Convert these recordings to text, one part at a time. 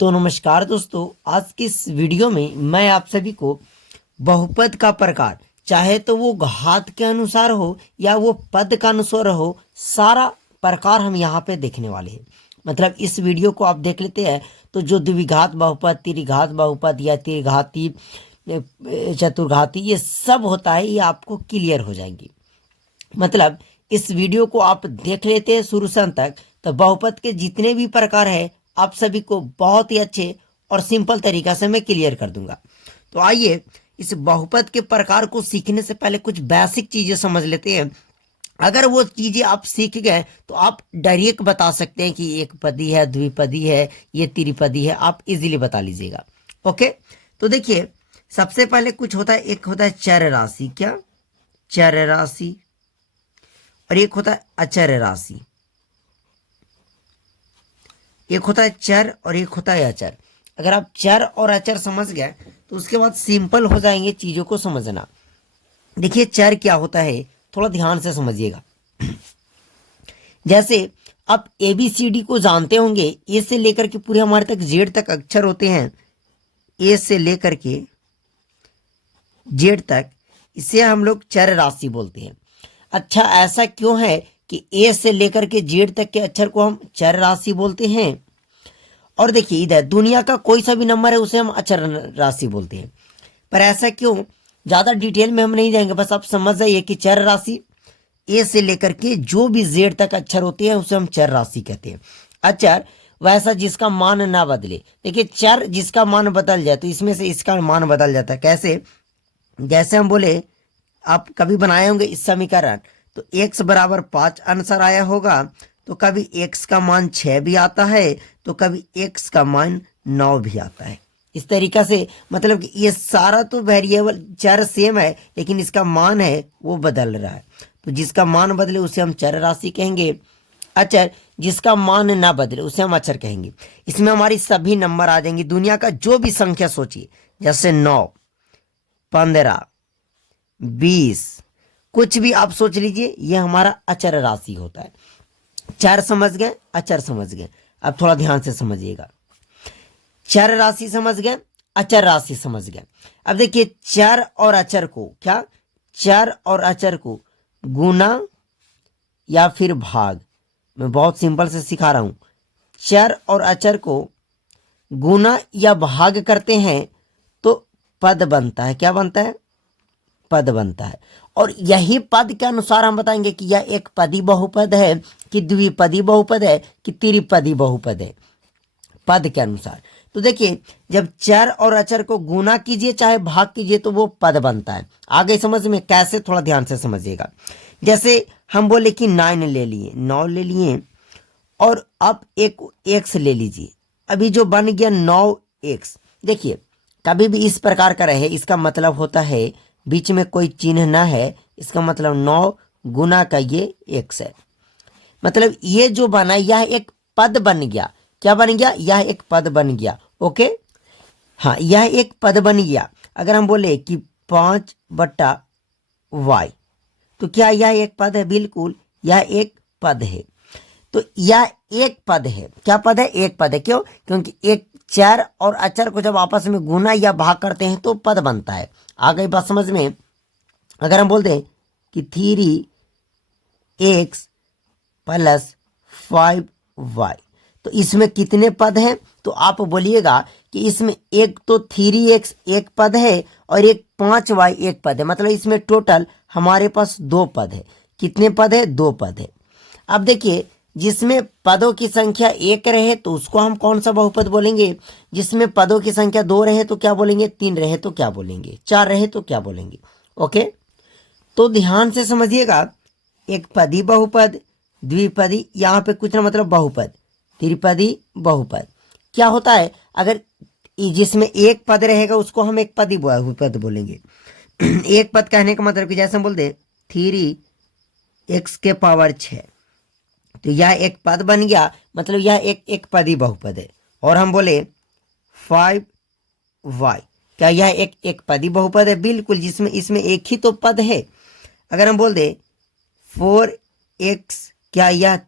तो नमस्कार दोस्तों, आज की इस वीडियो में मैं आप सभी को बहुपद का प्रकार, चाहे तो वो घात के अनुसार हो या वो पद का अनुसार हो, सारा प्रकार हम यहाँ पे देखने वाले हैं। मतलब इस वीडियो को आप देख लेते हैं तो जो द्विघात बहुपद, त्रिघात बहुपद या त्रिघाती, चतुर्घाती, ये सब होता है, ये आपको क्लियर हो जाएंगी। मतलब इस वीडियो को आप देख लेते हैं शुरू से अंत तक, तो बहुपद के जितने भी प्रकार है आप सभी को बहुत ही अच्छे और सिंपल तरीका से मैं क्लियर कर दूंगा। तो आइए इस बहुपद के प्रकार को सीखने से पहले कुछ बेसिक चीजें समझ लेते हैं। अगर वो चीजें आप सीख गए तो आप डायरेक्ट बता सकते हैं कि एक पदी है, द्विपदी है, ये त्रिपदी है, आप इजीली बता लीजिएगा। ओके, तो देखिए सबसे पहले कुछ होता है, एक होता है चर राशि। क्या? चर राशि। और एक होता है अचर राशि। एक होता है चर और एक होता है अचर। अगर आप चर और अचर समझ गए तो उसके बाद सिंपल हो जाएंगे चीजों को समझना। देखिए चर क्या होता है, थोड़ा ध्यान से समझिएगा। जैसे आप ABCD को जानते होंगे, ए से लेकर के पूरे हमारे तक जेड तक अक्षर होते हैं, ए से लेकर के जेड तक, इसे हम लोग चर राशि बोलते हैं। अच्छा, ऐसा क्यों है कि ए से लेकर के जेड तक के अक्षर को हम चर राशि बोलते हैं? और देखिए इधर दुनिया का कोई सा भी नंबर है उसे हम अचर राशि बोलते हैं। पर ऐसा क्यों, ज्यादा डिटेल में हम नहीं जाएंगे, बस आप समझ जाइए कि चर राशि ए से लेकर के जो भी जेड तक अक्षर होते हैं उसे हम चर राशि कहते हैं। अचर वैसा जिसका मान ना बदले। देखिए चर जिसका मान बदल जाए तो इसमें से इसका मान बदल जाता है। कैसे? जैसे हम बोले, आप कभी बनाए होंगे इस समीकरण, तो x बराबर 5 आंसर आया होगा, तो कभी x का मान 6 भी आता है, तो कभी x का मान 9 भी आता है। इस तरीका से मतलब कि ये सारा तो वेरिएबल चर सेम है, लेकिन इसका मान है वो बदल रहा है। तो जिसका मान बदले उसे हम चर राशि कहेंगे। अचर जिसका मान ना बदले उसे हम अचर कहेंगे। इसमें हमारी सभी नंबर आ जाएंगे, दुनिया का जो भी संख्या सोचिए, जैसे 9, 15, 20, कुछ भी आप सोच लीजिए, ये हमारा अचर राशि होता है। चर समझ गए, अचर समझ गए। अब थोड़ा ध्यान से समझिएगा। चर राशि समझ गए, अचर राशि समझ गए। अब देखिए चर और अचर को, क्या? चर और अचर को गुना या फिर भाग, मैं बहुत सिंपल से सिखा रहा हूं। चर और अचर को गुना या भाग करते हैं तो पद बनता है। क्या बनता है? पद बनता है। और यही पद के अनुसार हम बताएंगे कि यह एक पदी बहुपद है कि द्विपदी बहुपद है कि त्रिपदी बहुपद है, पद के अनुसार। तो देखिए जब चर और अचर को गुना कीजिए चाहे भाग कीजिए तो वो पद बनता है। आगे समझ में कैसे, थोड़ा ध्यान से समझिएगा। जैसे हम बोले कि 9 ले लिए, 9 ले लिए, और आप एक x ले लीजिए। अभी जो बन गया 9x, देखिए कभी भी इस प्रकार का रहे, इसका मतलब होता है बीच में कोई चिन्ह ना है, इसका मतलब 9 गुना का ये x है। मतलब ये जो बना यह एक पद बन गया। क्या बन गया? यह एक पद बन गया। ओके, हाँ, यह एक पद बन गया। अगर हम बोले कि 5/y, तो क्या यह एक पद है? बिल्कुल, यह एक पद है। तो यह एक पद है। क्या पद है? एक पद है। क्यों? क्योंकि एक चर और अचर को जब आपस में गुना या भाग करते हैं तो पद बनता है। आ गई बात समझ में? अगर हम बोल दें कि 3x + 5y, तो इसमें कितने पद हैं? तो आप बोलिएगा कि इसमें एक तो 3x एक पद है और एक 5y एक पद है। मतलब इसमें टोटल हमारे पास 2 पद है। कितने पद है? 2 पद है। अब देखिए जिसमें पदों की संख्या 1 रहे तो उसको हम कौन सा बहुपद बोलेंगे? जिसमें पदों की संख्या 2 रहे तो क्या बोलेंगे? 3 रहे तो क्या बोलेंगे? 4 रहे तो क्या बोलेंगे? ओके, तो ध्यान से समझिएगा। एक पदी बहुपद, द्विपदी, यहाँ पे कुछ ना मतलब बहुपद, त्रिपदी बहुपद। क्या होता है? अगर जिसमें एक पद रहेगा उसको हम एक पदी बहुपद बोलेंगे। एक पद कहने का मतलब कि जैसे हम बोल दे 3x⁶, तो यह एक पद बन गया, मतलब यह एक पदी बहुपद है। और हम बोले 5y, क्या यह एक पदी बहुपद है? बिल्कुल, जिसमें इसमें एक ही तो पद है। अगर हम बोल दे 4x, क्या यह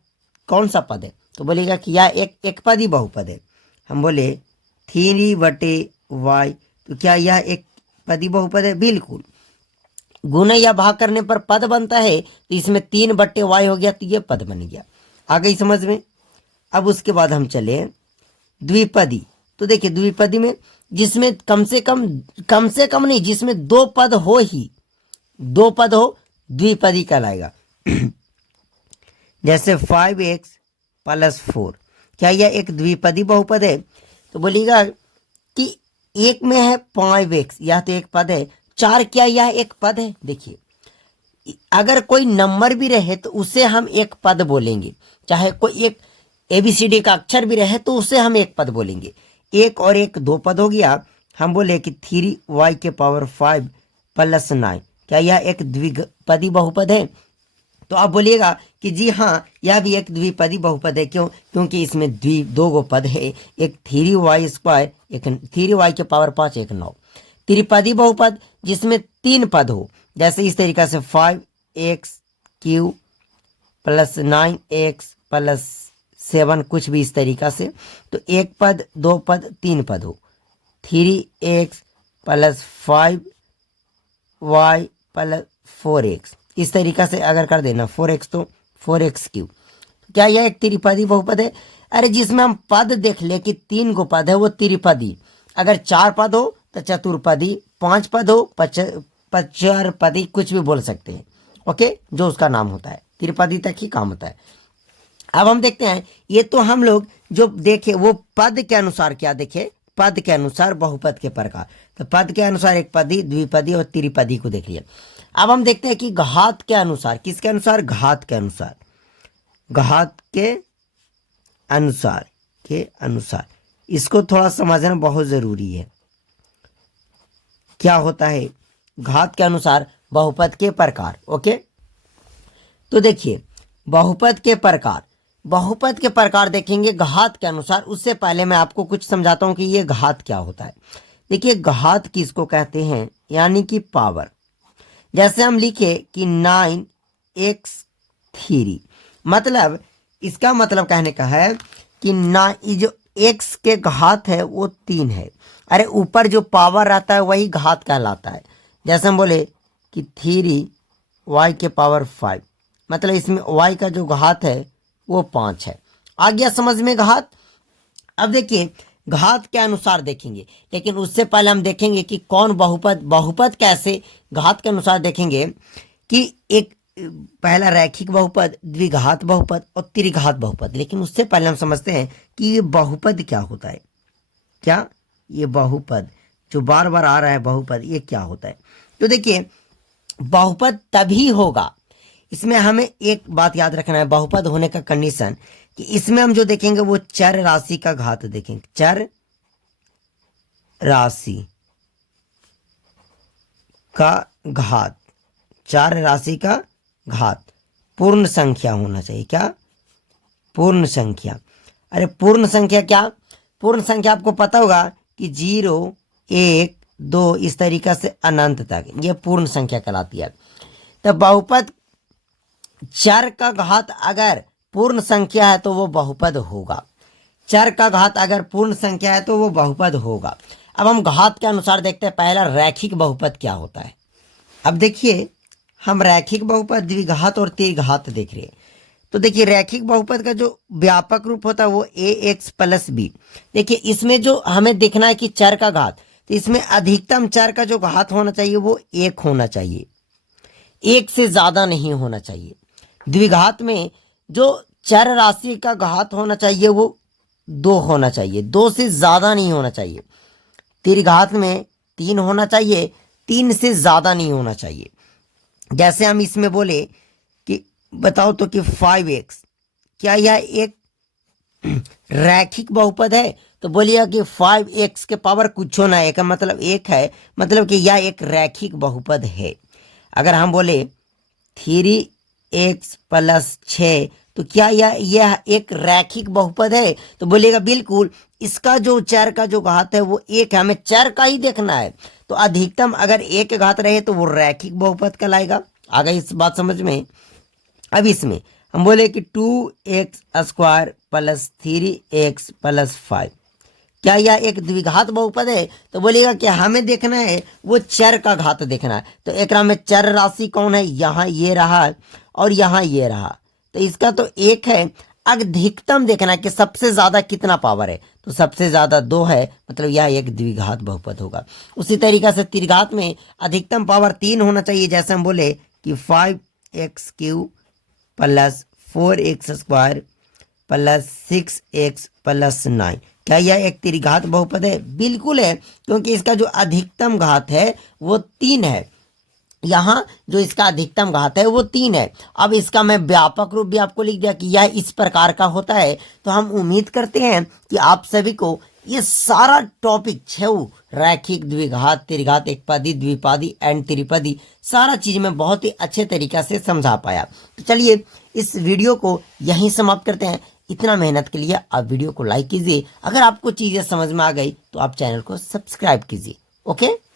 कौन सा पद है? तो बोलेगा कि यह एक पदी बहुपद है। हम बोले 3/y। तो क्या यह एक पदी बहुपद है? बिल्कुल। गुना या भाग करने पर पद बनता है, तो इसमें 3/y हो गया, तो ये पद बन गया। आ गई समझ में? अब उसके बाद हम चले द्विपदी। तो देखिए द्विपदी में जिसमें कम से कम नहीं, जिसमें दो पद हो, द्विपदी कहलाएगा। जैसे 5x + 4, क्या यह एक द्विपदी बहुपद है? तो बोलिएगा कि एक में है 5x, यह तो एक पद है। 4, क्या यह एक पद है? देखिए अगर कोई नंबर भी रहे तो उसे हम एक पद बोलेंगे, चाहे कोई एक ABCD का अक्षर भी रहे तो उसे हम एक पद बोलेंगे। एक और एक दो पद हो गया। हम बोले कि 3y⁵ + 9, क्या यह एक द्विपदी बहुपद है? तो आप बोलिएगा कि जी हाँ, यह भी एक द्विपदी बहुपद है। क्यों? क्योंकि इसमें दो गो पद है, एक 3y², एक 3y⁵ एक 9। त्रिपदी बहुपद जिसमें 3 पद हो, जैसे इस तरीका से 5x³ + 9x + 7, कुछ भी इस तरीका से। तो एक पद, दो पद, 3 पद हो, 3x + 5y + 4x, इस तरीका से अगर कर देना 4x तो 4x³, क्या यह एक त्रिपदी बहुपद है? अरे जिसमें हम पद देख ले कि 3 गो पद है वो त्रिपदी। अगर 4 पद हो तो चतुर्पदी, 5 पद हो पचरपदी, कुछ भी बोल सकते हैं। ओके, जो उसका नाम होता है, त्रिपदी तक ही काम होता है। अब हम देखते हैं, ये तो हम लोग जो देखे वो पद के अनुसार क्या देखे, पद के अनुसार बहुपद के प्रकार। तो पद के अनुसार एक पदी, द्विपदी और त्रिपदी को देख लिया। अब हम देखते हैं कि घात के अनुसार, किसके अनुसार? घात के अनुसार, घात के अनुसार इसको थोड़ा समझना बहुत जरूरी है। क्या होता है घात के अनुसार बहुपद के प्रकार? ओके, तो देखिए बहुपद के प्रकार देखेंगे घात के अनुसार। उससे पहले मैं आपको कुछ समझाता हूं कि ये घात क्या होता है। देखिए घात किसको कहते हैं, यानी कि पावर। जैसे हम लिखे कि 9x3, मतलब इसका मतलब कहने का है कि ये जो x के घात है वो 3 है। अरे ऊपर जो पावर रहता है वही घात कहलाता है। जैसे हम बोले कि 3y⁵, मतलब इसमें y का जो घात है वो 5 है। आ गया समझ में घात? अब देखिए घात के अनुसार देखेंगे, लेकिन उससे पहले हम देखेंगे कि कौन बहुपद कैसे। घात के अनुसार देखेंगे कि एक पहला रैखिक बहुपद, द्विघात बहुपद और त्रिघात बहुपद। लेकिन उससे पहले हम समझते हैं कि ये बहुपद क्या होता है। क्या ये बहुपद जो बार बार आ रहा है बहुपद, ये क्या होता है? तो देखिए बहुपद तभी होगा, इसमें हमें एक बात याद रखना है बहुपद होने का कंडीशन, कि इसमें हम जो देखेंगे वो चर राशि का घात देखेंगे। चर राशि का घात, चार राशि का घात पूर्ण संख्या होना चाहिए। क्या? पूर्ण संख्या। अरे पूर्ण संख्या क्या? पूर्ण संख्या आपको पता होगा कि 0, 1, 2 इस तरीका से अनंत तक, ये पूर्ण संख्या कहलाती है। तो बहुपद चर का घात अगर पूर्ण संख्या है तो वो बहुपद होगा। चर का घात अगर पूर्ण संख्या है तो वो बहुपद होगा। अब हम घात के अनुसार देखते हैं, पहला रैखिक बहुपद क्या होता है। अब देखिए हम रैखिक बहुपद, द्विघात और त्रिघात देख रहे हैं। तो देखिए रैखिक बहुपद का जो व्यापक रूप होता है वो ax + b। देखिए इसमें जो हमें देखना है कि चर का घात, तो इसमें अधिकतम चर का जो घात होना चाहिए वो 1 होना चाहिए, 1 से ज्यादा नहीं होना चाहिए। द्विघात में जो चर राशि का घात होना चाहिए वो 2 होना चाहिए, 2 से ज्यादा नहीं होना चाहिए। त्रिघात में 3 होना चाहिए, 3 से ज्यादा नहीं होना चाहिए। जैसे हम इसमें बोले कि बताओ तो कि 5x, क्या यह एक रैखिक बहुपद है? तो बोलिए कि 5x के पावर कुछ होना है, का मतलब 1 है, मतलब कि यह एक रैखिक बहुपद है। अगर हम बोले 3x + 6, तो क्या यह एक रैखिक बहुपद है? तो बोलिएगा बिल्कुल, इसका जो चर का जो घात है वो 1 है, हमें चर का ही देखना है। तो अधिकतम अगर 1 घात रहे तो वो रैखिक बहुपद कहलाएगा। आ गई इस बात समझ में? अब इसमें हम बोले कि 2x² + 3x + 5, क्या यह एक द्विघात बहुपद है? तो बोलिएगा कि हमें देखना है वो चर का घात देखना है। तो एक में चर राशि कौन है? यहाँ ये रहा और यहाँ ये रहा, तो इसका तो एक है। अधिकतम देखना है कि सबसे ज्यादा कितना पावर है, तो सबसे ज्यादा 2 है, मतलब यह एक द्विघात बहुपद होगा। उसी तरीका से त्रिघात में अधिकतम पावर 3 होना चाहिए, जैसे हम बोले कि 5x³ plus 4x² plus 6x plus 9। क्या यह एक त्रिघात बहुपद है? बिल्कुल है, क्योंकि इसका जो अधिकतम घात है वो 3 है। यहाँ जो इसका अधिकतम घात है वो 3 है। अब इसका मैं व्यापक रूप भी आपको लिख दिया कि यह इस प्रकार का होता है। तो हम उम्मीद करते हैं कि आप सभी को ये सारा टॉपिक 6 रैखिक, द्विघात, त्रिघात, एकपदी, द्विपदी एंड त्रिपदी सारा चीज में बहुत ही अच्छे तरीका से समझा पाया। तो चलिए इस वीडियो को यहीं समाप्त करते हैं। इतना मेहनत के लिए आप वीडियो को लाइक कीजिए। अगर आपको चीजें समझ में आ गई तो आप चैनल को सब्सक्राइब कीजिए। ओके।